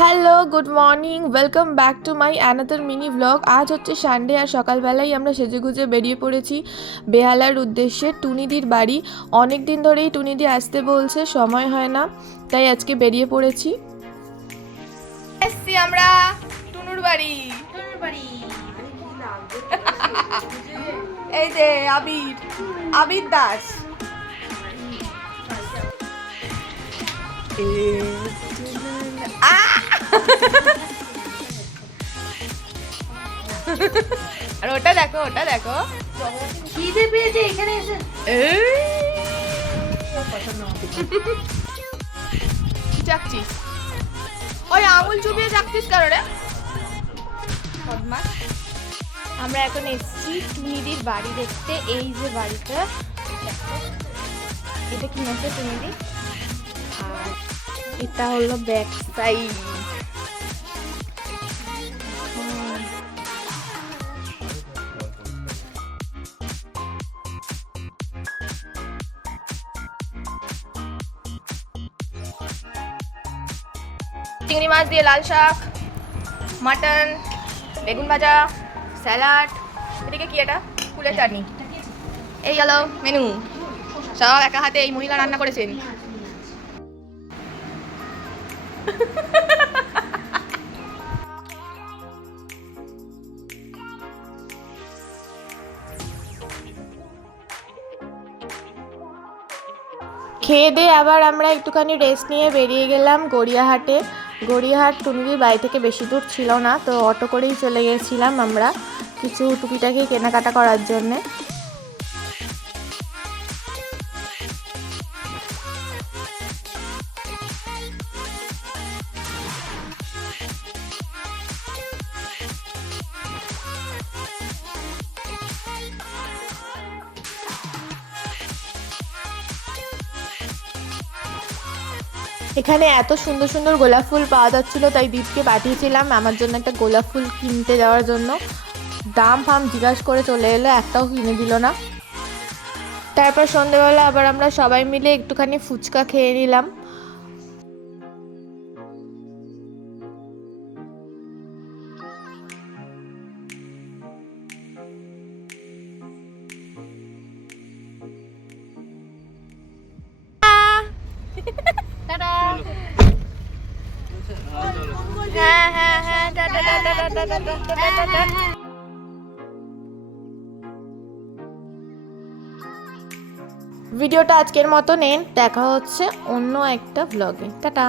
Hello, good morning, welcome back to my another mini vlog. আজ হচ্ছে Sunday আর সকালবেলায় আমরা সেজেগুজে বেরিয়ে পড়েছি বেহালার উদ্দেশ্যে টুনিদির বাড়ি। অনেক দিন ধরেই টুনিদি আসতে বলছে, সময় হয় না, তাই আজকে বেরিয়ে পড়েছি। এসছি আমরা টুনুর বাড়ি। এই যে আবির দাস। আর ওটা দেখো খিদে পেয়েছে এখানে এসে। কি চাকছিস? ওই আঙুল চুপিয়ে চাকছিস কারণে। আমরা এখন এসেছি টুনিদির বাড়ি দেখতে। এই যে বাড়িটা, এটা কিনেছে টুনিদি, আর এটা হলো ব্যাক সাইড। চিংড়ি মাছ দিয়ে লাল শাক, মাটন, বেগুন ভাজা, স্যালাড, এদিকে কি এটা ফুলের চাটনি। এই গেল মেনু, সব একা হাতে এই মহিলা রান্না করেছেন। খেয়ে দিয়ে আবার আমরা একটুখানি রেস্ট নিয়ে বেরিয়ে গেলাম গড়িয়াহাটে। গড়িয়াহাট টুনিদির বাড়ি থেকে বেশি দূর ছিল না, তো অটো করেই চলে গেছিলাম আমরা কিছু টুকিটাকি কেনাকাটা করার জন্যে। এখানে এত সুন্দর সুন্দর গোলাপ ফুল পাওয়া যাচ্ছিল, তাই দীপকে পাঠিয়েছিলাম আমার জন্য একটা গোলাপ ফুল কিনতে যাওয়ার জন্য। দাম ফাম জিজ্ঞাসা করে চলে এলো, একটাও কিনে দিল না। তারপর সন্ধেবেলা আবার আমরা সবাই মিলে একটুখানি ফুচকা খেয়ে নিলাম। ভিডিওটা আজকের মতো নেন, দেখা হচ্ছে অন্য একটা ভ্লগে। টাটা।